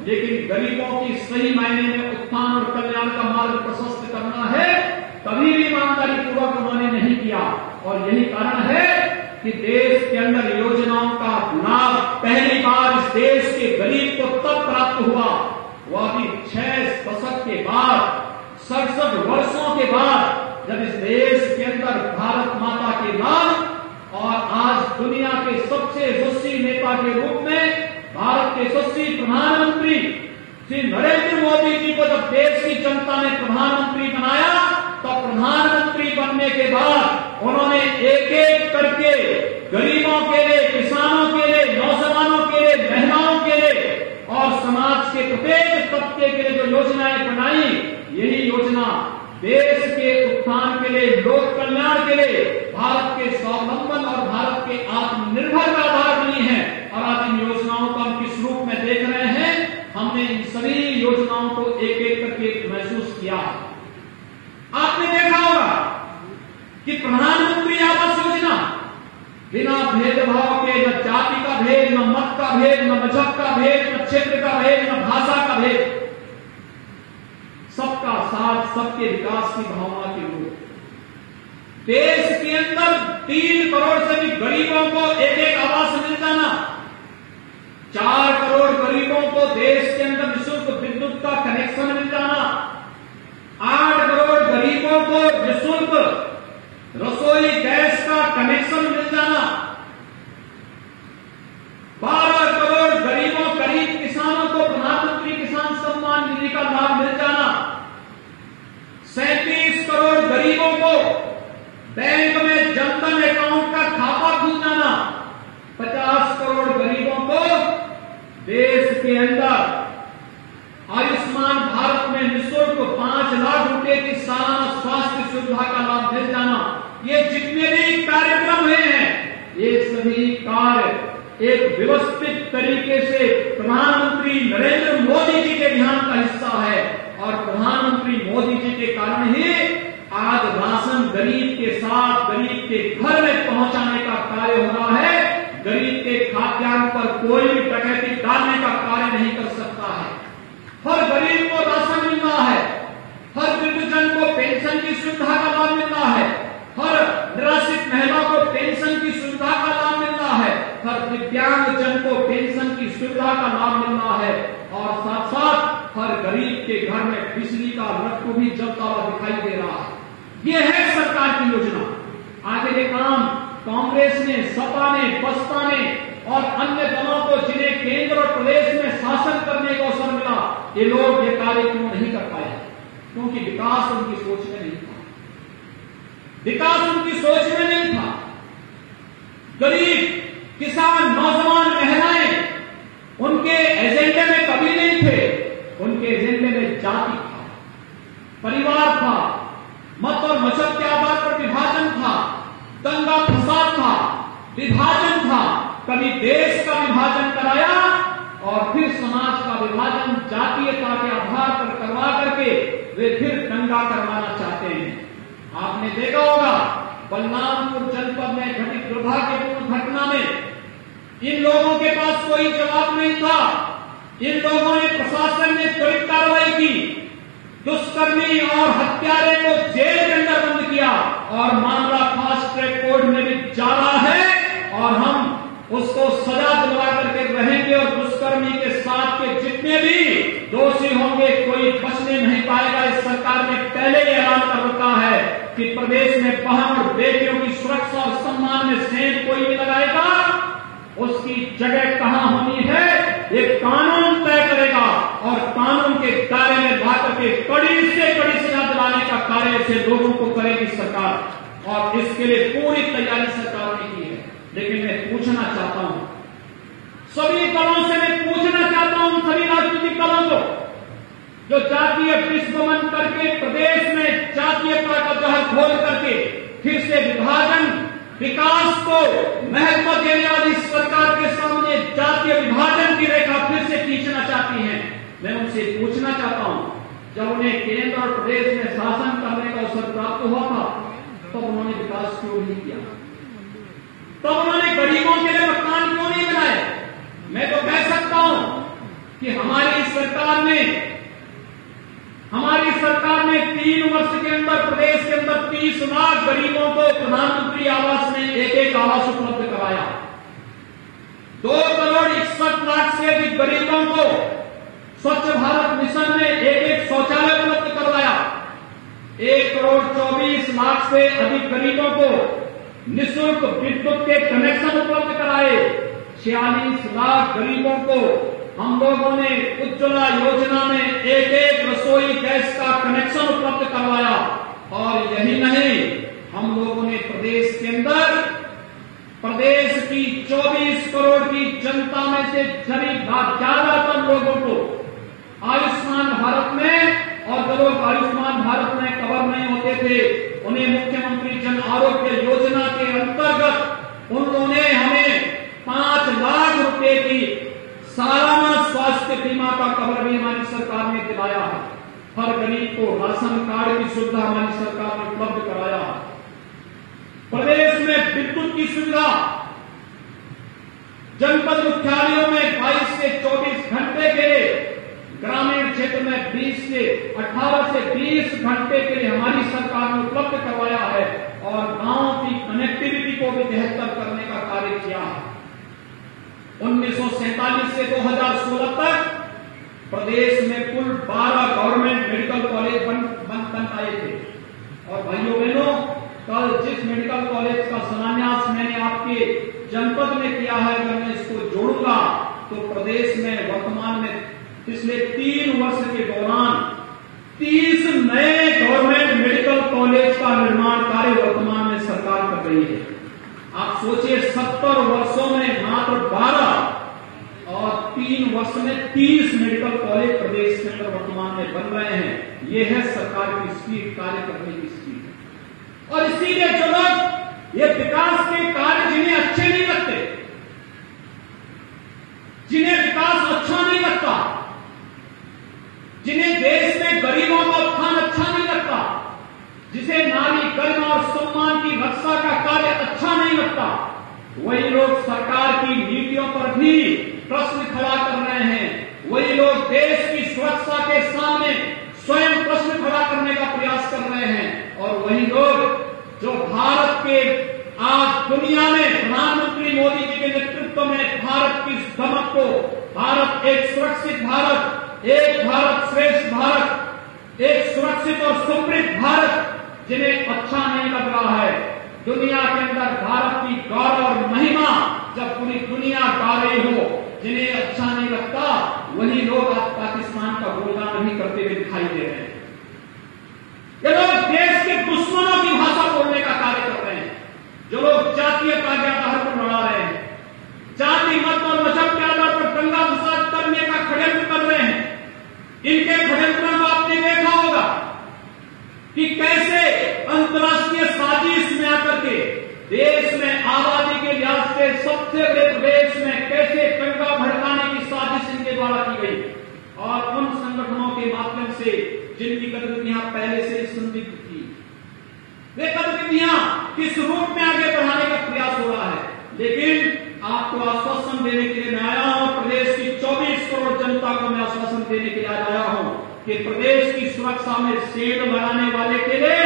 लेकिन गरीबों की सही मायने में उत्थान और कल्याण का मार्ग प्रशस्त करना है, कभी भी ईमानदारी पूर्वक उन्होंने नहीं किया। और यही कारण है कि देश के अंदर योजनाओं का लाभ पहली बार इस देश के गरीब को तब प्राप्त हुआ, वह भी 6 दशक के बाद, 67 वर्षों के बाद, जब इस देश के अंदर भारत माता के नाम और आज दुनिया के सबसे यशस्वी नेता के रूप में भारत के यशस्वी प्रधानमंत्री श्री नरेंद्र मोदी जी को जब देश की जनता ने प्रधानमंत्री बनाया, तो प्रधानमंत्री बनने के बाद उन्होंने एक एक करके गरीबों के लिए, किसानों के लिए, नौजवानों के लिए, महिलाओं के लिए और समाज के प्रत्येक तबके के लिए जो योजनाएं बनाई, यही योजना देश के उत्थान के लिए, लोक कल्याण के लिए, भारत के स्वावलंबन और भारत के आत्मनिर्भर का आधार बनी है। और आज इन योजनाओं को हम किस रूप में देख रहे हैं, हमने इन सभी योजनाओं को एक एक करके महसूस किया। आपने देखा होगा कि प्रधानमंत्री आवास योजना बिना भेदभाव के, न जाति का भेद, न मत का भेद, न मजहब का भेद, न क्षेत्र का भेद, न भाषा का भेद, सबका साथ, सबके विकास की भावना के रूप देश के अंदर 3 करोड़ से भी गरीबों को एक एक आवास मिल जाना, 4 करोड़ गरीबों को देश के अंदर निःशुल्क विद्युत का कनेक्शन मिल जाना, 8 करोड़ गरीबों को निःशुल्क प्रधानमंत्री का लाभ मिल जाना, 37 करोड़ गरीबों को बैंक में जनधन अकाउंट का खाता खुल जाना, 50 करोड़ गरीबों को देश के अंदर आयुष्मान भारत में निःशुल्क 5 लाख रुपए की सालाना स्वास्थ्य सुविधा का लाभ मिल जाना, ये जितने भी कार्यक्रम हुए हैं, ये सभी कार्य एक व्यवस्थित तरीके से प्रधानमंत्री नरेंद्र मोदी जी के ध्यान का हिस्सा है। और प्रधानमंत्री मोदी जी के कारण ही आज राशन गरीब के साथ, गरीब के घर में पहुंचाने का कार्य हो रहा है। गरीब के खाद्यान्न पर कोई भी डकैती डालने का कार्य नहीं कर सकता है। हर गरीब को राशन मिल रहा है, हर वृद्धजन को पेंशन की सुविधा का लाभ मिल रहा है, हर निराश्रित महिला को पेंशन की सुविधा का लाभ मिल रहा है, हर दिव्यांग जन को पेंशन की सुविधा का लाभ मिल रहा है, और साथ साथ हर गरीब के घर में बिजली का लट्टू भी जलता हुआ दिखाई दे रहा है। यह है सरकार की योजना। आगे के काम कांग्रेस ने, सपा ने, बसपा ने और अन्य दलों को जिन्हें केंद्र और प्रदेश में शासन करने का अवसर मिला, ये लोग ये कार्य क्यों नहीं कर पाए? क्योंकि विकास उनकी सोच में नहीं था, विकास उनकी सोच में नहीं था। गरीब, किसान, नौजवान, महिलाएं उनके एजेंडे में कभी नहीं थे। उनके एजेंडे में जाति था, परिवार था, मत और मजहब के आधार पर विभाजन था, दंगा फसाद था, विभाजन था। कभी देश का विभाजन कराया और फिर समाज का विभाजन जातीयता के आधार पर करवा करके वे फिर दंगा करवाना चाहते हैं। आपने देखा होगा बलरामपुर जनपद में घटित दुर्भाग्यपूर्ण घटना में इन लोगों के पास कोई जवाब नहीं था। इन लोगों ने, प्रशासन ने त्वरित कार्रवाई की, दुष्कर्मी और हत्यारे को जेल के अंदर बंद किया और मामला फास्ट ट्रैक कोर्ट में भी जा रहा है और हम उसको सजा दिलवा करके रहेंगे और दुष्कर्मी के साथ के जितने भी दोषी होंगे कोई बचने नहीं पाएगा। इस सरकार ने पहले ही ऐलान कर रखा है कि प्रदेश में बहन और बेटियों की सुरक्षा और सम्मान में सेंध कोई भी लगाएगा, उसकी जगह कहां होनी है ये कानून तय करेगा और कानून के दायरे में लाकर के कड़ी से कड़ी सजा दिलाने का कार्य से लोगों को करेगी सरकार। और इसके लिए पूरी तैयारी सरकार ने की है। लेकिन मैं पूछना चाहता हूं, सभी दलों से मैं पूछना चाहता हूं, सभी राजनीतिक दलों को जो जातीय विस्फोटन करके प्रदेश में जातीयता का जहर खोल करके फिर से विभाजन, विकास को महत्व देने वाली सरकार के सामने जातीय विभाजन की रेखा फिर से खींचना चाहती हैं। मैं उनसे पूछना चाहता हूं, जब उन्हें केंद्र और प्रदेश में शासन करने का अवसर प्राप्त हुआ था तब उन्होंने विकास क्यों नहीं किया? तब उन्होंने गरीबों के लिए मकान क्यों नहीं बनाए? मैं तो कह सकता हूं कि हमारी सरकार ने 3 वर्ष के अंदर प्रदेश के अंदर 30 लाख गरीबों को प्रधानमंत्री आवास में एक आवास उपलब्ध कराया। 2,61,00,000 से अधिक गरीबों को स्वच्छ भारत मिशन में एक शौचालय उपलब्ध करवाया। 1,24,00,000 से अधिक गरीबों को निःशुल्क विद्युत के कनेक्शन उपलब्ध कराए। 46 लाख गरीबों को हम लोगों ने उज्ज्वला योजना में एक रसोई गैस का कनेक्शन उपलब्ध करवाया। और यही नहीं, हम लोगों ने प्रदेश के अंदर प्रदेश की 24 करोड़ की जनता में से ज्यादातर लोगों को आयुष्मान भारत में, और जो लोग आयुष्मान भारत में कवर नहीं होते थे उन्हें मुख्यमंत्री जन आरोग्य योजना के अंतर्गत उन्होंने हमें 5 लाख रुपए की सालाना स्वास्थ्य बीमा का कवर भी हमारी सरकार ने दिलाया है। हर गरीब को राशन कार्ड की सुविधा हमारी सरकार ने उपलब्ध कराया है। प्रदेश में विद्युत की सुविधा जनपद मुख्यालयों में 22 से 24 घंटे के लिए, ग्रामीण क्षेत्र में 18 से 20 घंटे के लिए हमारी सरकार ने उपलब्ध करवाया है। और गांवों की कनेक्टिविटी को भी बेहतर करने का कार्य किया है। 1947 से 2016 तक प्रदेश में कुल 12 गवर्नमेंट मेडिकल कॉलेज बन आए थे। और भाइयों बहनों, कल जिस मेडिकल कॉलेज का शिलान्यास मैंने आपके जनपद में किया है, अगर मैं इसको जोड़ूंगा तो प्रदेश में वर्तमान में पिछले 3 वर्ष के दौरान आप सोचिए 70 वर्षों में मात्र 12 और 3 वर्ष में 30 मेडिकल कॉलेज प्रदेश के अंदर वर्तमान में बन रहे हैं। ये है सरकार की स्पीड, कार्य करने की स्पीड। और इसीलिए जो लोग ये विकास के कार्य जिन्हें अच्छे नहीं लगते, जिन्हें विकास अच्छा नहीं लगता, जिन्हें देश में गरीबों का उत्थान अच्छा नहीं लगता, जिसे नारी गरिमा और सम्मान की रक्षा का कार्य अच्छा नहीं लगता, वही लोग सरकार की नीतियों पर भी प्रश्न खड़ा कर रहे हैं। वही लोग देश की सुरक्षा के सामने स्वयं प्रश्न खड़ा करने का प्रयास कर रहे हैं। और वही लोग जो भारत के आज दुनिया में प्रधानमंत्री मोदी जी के नेतृत्व में भारत की धमक को, भारत एक सुरक्षित भारत, एक भारत श्रेष्ठ भारत, एक सुरक्षित और समृद्ध भारत, जिन्हें अच्छा नहीं लग रहा है। दुनिया के अंदर भारत की गौरव और महिमा जब पूरी दुनिया गा रही हो, जिन्हें अच्छा नहीं लगता, वही लोग आज पाकिस्तान का गुणगान भी करते हुए दिखाई दे रहे हैं। ये लोग देश के दुश्मनों की भाषा बोलने का कार्य कर रहे हैं। जो लोग जातीयता के आधार पर लड़ा रहे हैं, जाति मत और मजहब के आधार पर दंगा फसाद करने का षड्यंत्र कर रहे हैं, इनके षड्यंत्रों को आपने देखा होगा कि कैसे अंतर्राष्ट्रीय साजिश में आकर के देश में आबादी के लिहाज से सबसे बड़े प्रदेश में कैसे दंगा भड़काने की साजिश इनके द्वारा की गई, और उन संगठनों के माध्यम से जिनकी गतिविधियां पहले से संदिग्ध थी, वे गतिविधियां किस रूप में आगे बढ़ाने का प्रयास हो रहा है। लेकिन आपको आश्वासन देने के लिए मैं आया हूं, प्रदेश की 24 करोड़ जनता को मैं आश्वासन देने के लिए आया हूं कि प्रदेश की सुरक्षा में सेंध लगाने वाले के लिए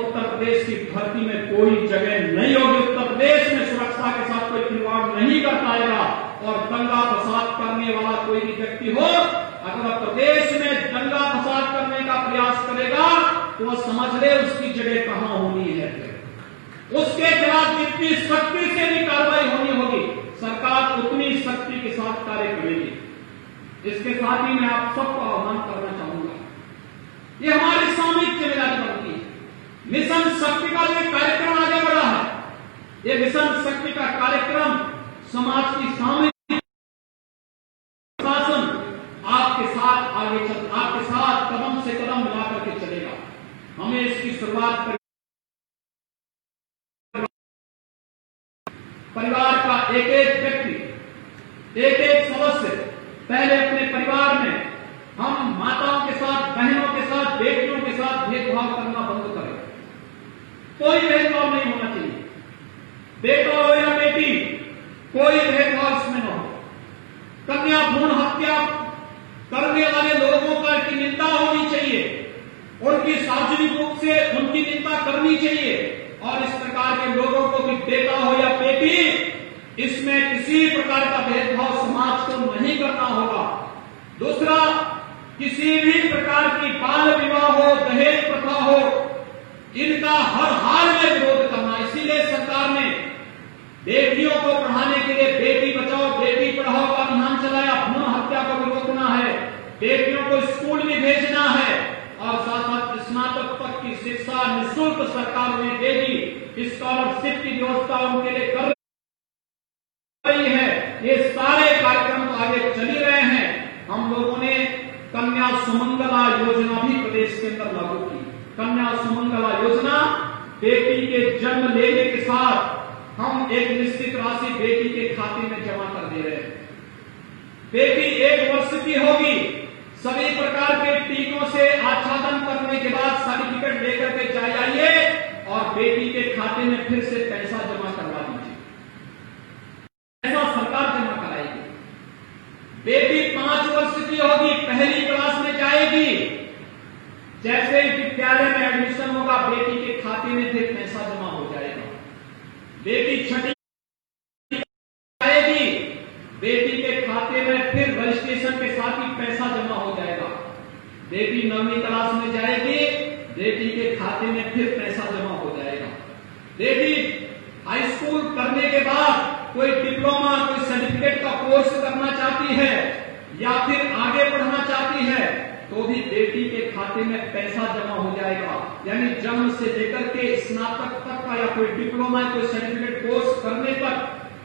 उत्तर प्रदेश की धरती में कोई जगह नहीं होगी। उत्तर प्रदेश में सुरक्षा के साथ कोई खिलवाड़ नहीं कर पाएगा। और दंगा फसाद करने वाला कोई भी व्यक्ति हो, अगर प्रदेश में दंगा फसाद करने का प्रयास करेगा तो वह समझ ले उसकी जगह कहां होनी है। उसके खिलाफ जितनी सख्ती से भी कार्रवाई होनी होगी, सरकार उतनी सख्ती के साथ कार्य करेगी। इसके साथ ही मैं आप सबको आह्वान करना चाहूंगा, ये हमारी सामूहिक जिम्मेदारी बनती है। मिशन शक्ति का जो कार्यक्रम आगे बढ़ा है, ये मिशन शक्ति का कार्यक्रम समाज की सामूहिक शासन आपके साथ आगे चल, आपके साथ कदम से कदम मिलाकर के चलेगा। हमें इसकी शुरुआत परिवार का एक एक व्यक्ति, एक एक सदस्य, पहले अपने परिवार में हम माताओं के साथ, बहनों के साथ, बेटियों के साथ भेदभाव करना बंद करें। कोई भेदभाव नहीं होना चाहिए, बेटा हो या बेटी, कोई भेदभाव इसमें न हो। कन्या भ्रूण हत्या करने वाले लोगों का की निंदा होनी चाहिए, उनकी सार्वजनिक रूप से उनकी निंदा करनी चाहिए। और इस प्रकार के लोगों को भी बेटा हो या बेटी, इसमें किसी प्रकार का भेदभाव समाज को नहीं करना होगा। दूसरा, किसी भी प्रकार की बाल विवाह हो, दहेज प्रथा हो, इनका हर हाल में विरोध करना। इसीलिए सरकार ने बेटियों को पढ़ाने के लिए बेटी बचाओ बेटी पढ़ाओ का अभियान चलाया। भ्रूण हत्या को भी रोकना है, बेटियों को स्कूल भी भेजना है, और साथ साथ स्नातक तक की शिक्षा निःशुल्क सरकार ने दे दी। स्कॉलरशिप की व्यवस्था उनके लिए कर रही है। ये सारे कार्यक्रम तो आगे चल ही रहे हैं। हम लोगों ने कन्या सुमंगला योजना भी प्रदेश के अंदर लागू की। कन्या सुमंगला योजना, बेटी के जन्म लेने के साथ हम एक निश्चित राशि बेटी के खाते में जमा कर दे रहे हैं। बेटी 1 वर्ष की होगी, सभी प्रकार के टीकों से आच्छादन करने के बाद सर्टिफिकेट लेकर के चले जाइए और बेटी के खाते में फिर से पैसा जमा करवा दीजिए। पैसा सरकार जमा कराएगी। बेटी 5 वर्ष की होगी, पहली क्लास में जाएगी, जैसे ही विद्यालय में एडमिशन होगा बेटी के खाते में फिर पैसा जमा हो जाएगा। बेटी 6ठी जाएगी, बेटी के खाते में फिर रजिस्ट्रेशन के साथ ही पैसा जमा हो जाएगा। बेटी 9वीं क्लास में जाएगी, बेटी के खाते में फिर पैसा जमा हो जाएगा। बेटी हाई स्कूल करने के बाद कोई डिप्लोमा, कोई सर्टिफिकेट का कोर्स करना चाहती है या फिर आगे पढ़ना चाहती है, तो भी बेटी के खाते में पैसा जमा हो जाएगा। यानी जन्म से लेकर के स्नातक तक का या कोई डिप्लोमा कोई सर्टिफिकेट कोर्स करने तक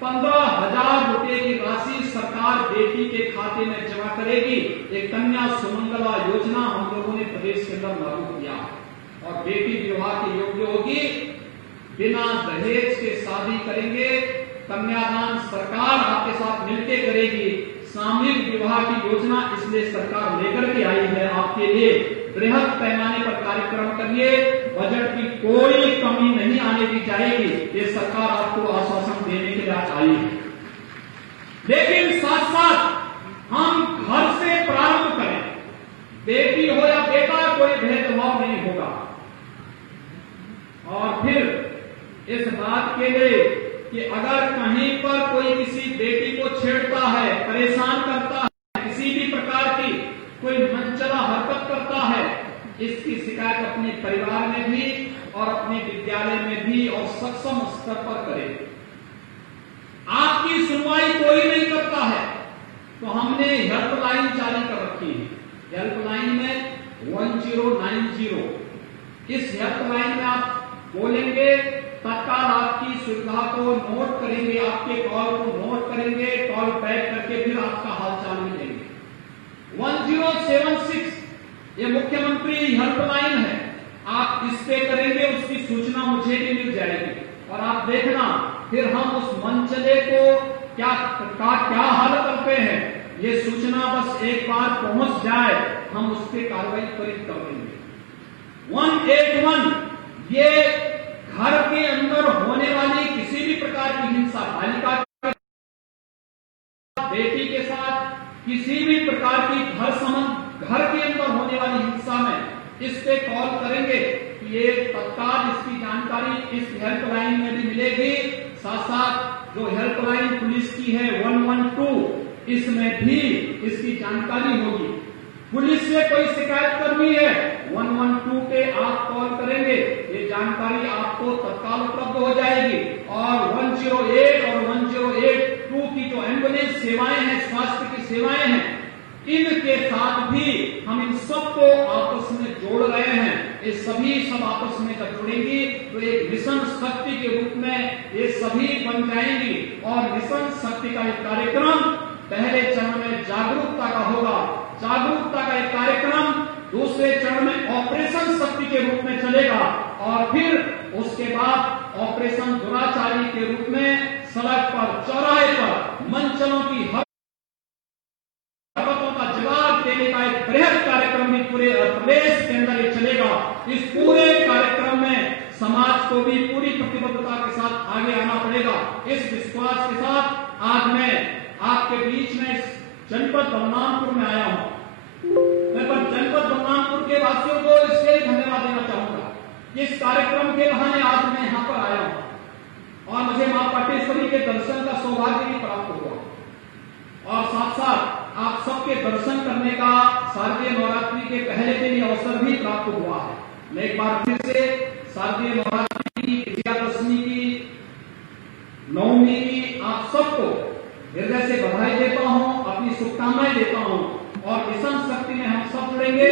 15,000 रुपए की राशि सरकार बेटी के खाते में जमा करेगी। एक कन्या सुमंगला योजना हम लोगों ने प्रदेश के अंदर लागू किया और बेटी विवाह के योग्य होगी, बिना दहेज के शादी करेंगे, कन्यादान सरकार आपके साथ मिलकर करेगी। सामूहिक विवाह की योजना इसलिए सरकार लेकर के आई है आपके लिए। बृहद पैमाने पर कार्यक्रम करिए, बजट की कोई कमी नहीं आने दी जाएगी, ये सरकार आपको आश्वासन देने के लिए आई है। लेकिन साथ साथ हम घर से प्रारंभ करें, बेटी हो या बेटा कोई भेदभाव नहीं होगा। और फिर इस बात के लिए कि अगर कहीं पर कोई किसी बेटी को छेड़ता है, परेशान करता है, किसी भी प्रकार की कोई मनचला हरकत करता है, इसकी शिकायत अपने परिवार में भी और अपने विद्यालय में भी और सक्षम स्तर पर करे। आपकी सुनवाई कोई नहीं करता है तो हमने हेल्पलाइन जारी कर रखी है। हेल्पलाइन में 1090, इस हेल्पलाइन में आप बोलेंगे, तत्काल आपकी सुविधा को नोट करेंगे, आपके कॉल को नोट करेंगे, कॉल बैक करके फिर आपका हालचाल मिलेंगे। 1076 ये मुख्यमंत्री हेल्पलाइन है, आप इस पे करेंगे, उसकी सूचना मुझे भी मिल जाएगी। और आप देखना फिर हम उस मनचले को क्या हल करते हैं, ये सूचना बस एक बार पहुंच जाए, हम उस पर कार्रवाई त्वरित कर देंगे। 181 ये घर के अंदर होने वाली किसी भी प्रकार की हिंसा, बालिका बेटी के साथ किसी भी प्रकार की घर के अंदर होने वाली हिंसा में इस पे कॉल करेंगे, ये तत्काल इसकी जानकारी इस हेल्पलाइन में भी मिलेगी। साथ साथ जो हेल्पलाइन पुलिस की है 112, इसमें भी इसकी जानकारी होगी। पुलिस से कोई शिकायत करनी है 112 पे आप कॉल करेंगे, ये जानकारी आपको तत्काल उपलब्ध हो जाएगी। और 108 और 1082 की जो एम्बुलेंस सेवाएं हैं, स्वास्थ्य की सेवाएं हैं, इनके साथ भी हम इन सबको आपस में जोड़ रहे हैं। ये सभी सब आपस में जब जुड़ेंगी तो एक मिशन शक्ति के रूप में ये सभी बन जाएंगी। और मिशन शक्ति का एक कार्यक्रम पहले चरण में जागरूकता का होगा, जागरूकता का एक कार्यक्रम दूसरे चरण में ऑपरेशन शक्ति के रूप में चलेगा, और फिर उसके बाद ऑपरेशन दुराचारी के रूप में सड़क पर, चौराहे पर मनचलों की हरकतों का जवाब देने का एक बृहद कार्यक्रम भी पूरे प्रदेश के अंदर ये चलेगा। इस पूरे कार्यक्रम में समाज को भी पूरी प्रतिबद्धता के साथ आगे आना पड़ेगा। इस विश्वास के साथ आज मैं आपके बीच में जनपद बलरामपुर में आया हूं। मैं जनपद बलरामपुर के वासियों को इसलिए धन्यवाद देना चाहूंगा, इस कार्यक्रम के बहाने आज मैं यहां पर आया हूं और मुझे मां पाटेश्वरी के दर्शन का सौभाग्य भी प्राप्त हुआ और साथ साथ आप सबके दर्शन करने का शारदीय नवरात्रि के पहले दिन ये अवसर भी प्राप्त हुआ है। मैं एक बार फिर से शारदीय नवरात्रि की, विजयादशमी की, नवमी की आप सबको हृदय से बधाई देता हूं, अपनी शुभकामनाएं देता हूं। और मिशन शक्ति में हम सब जुड़ेंगे।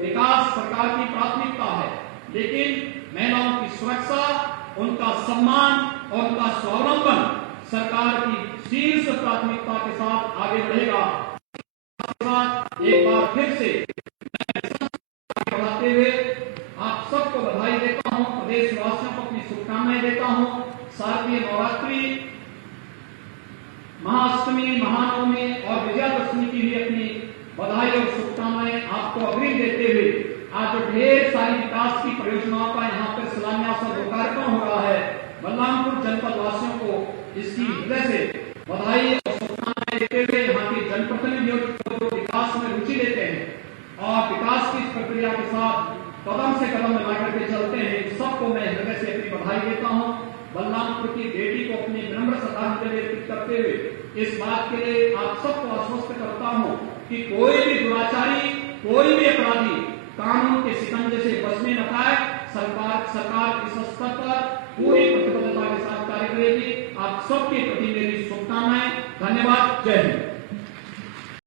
विकास सरकार की प्राथमिकता है, लेकिन महिलाओं की सुरक्षा, उनका सम्मान और उनका स्वावलंबन सरकार की शीर्ष प्राथमिकता के साथ आगे बढ़ेगा। एक बार फिर से बढ़ाते हुए आप सबको बधाई देता हूं, प्रदेशवासियों को अपनी शुभकामनाएं देता हूं। शारदीय नवरात्रि, महाअष्टमी, महानवमी और विजयादशमी की भी अपनी बधाई और शुभकामनाएं आपको अग्रिम देते हुए आज जो ढेर सारी विकास की परियोजनाओं का यहाँ पर शिलान्यास और लोकार्पण हो रहा है, बलरामपुर जनपद वासियों को इसकी हृदय से बधाई और शुभकामनाएं देते हुए यहाँ के जनप्रतिनिधियों को विकास में रुचि लेते हैं और विकास की प्रक्रिया के साथ कदम से कदम मिला करके चलते हैं, सबको मैं हृदय से अपनी बधाई देता हूँ। बलरामपुर की बेटी को अपनी विनम्र श्रद्धांजलि अर्पित करते हुए इस बात के लिए आप सबको आश्वस्त करता हूँ कि कोई भी दुराचारी, कोई भी अपराधी कानून के शिकंजे से बचने न पाए। सरकार इस स्तर पर पूरी प्रतिबद्धता के साथ कार्य करेगी। आप सबके प्रति मेरी शुभकामनाएं। धन्यवाद। जय हिंद।